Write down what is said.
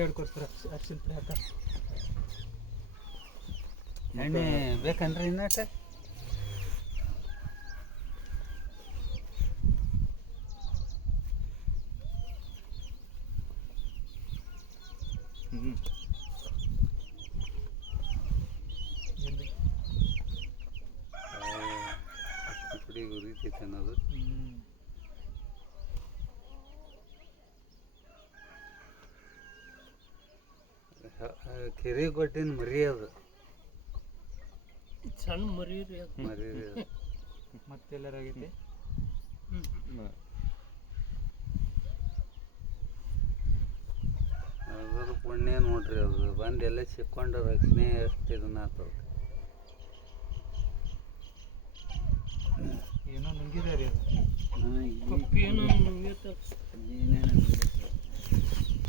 ಕೈ ಹಿಡ್ಕೊಡ್ತಾರೆ ಅರ್ಶಿನ ಪುಡಿ ಹಾಕ. ಎಣ್ಣೆ ಬೇಕನ್ರಿ ಇನ್ನಟ? ಪುಡಿ ಉರಿತೈತೆ ಅನ್ನೋದು. ಕೆರೆಗೊಡ್ಡಿನ ಮರಿ ಅದು, ಸಣ್ಣ ಮರಿ ಮರಿ ಅದು. ಮತ್ತೆಲ್ಲರ ಆಗೈತಿ. ಅದ್ರ ಪುಣ್ಯ ನೋಡ್ರಿ, ಅದು ಬಂದು ಎಲ್ಲ ಸಿಕ್ಕೊಂಡು ರಕ್ಷಣೆ ಎಷ್ಟು ಇದನ್ನ ಆತದ. ಏನೋ ನುಂಗಿದೆ ರೀ ಅದು. ಕಪ್ಪಿ ಏನೋ ನುಂಗೈತೆ.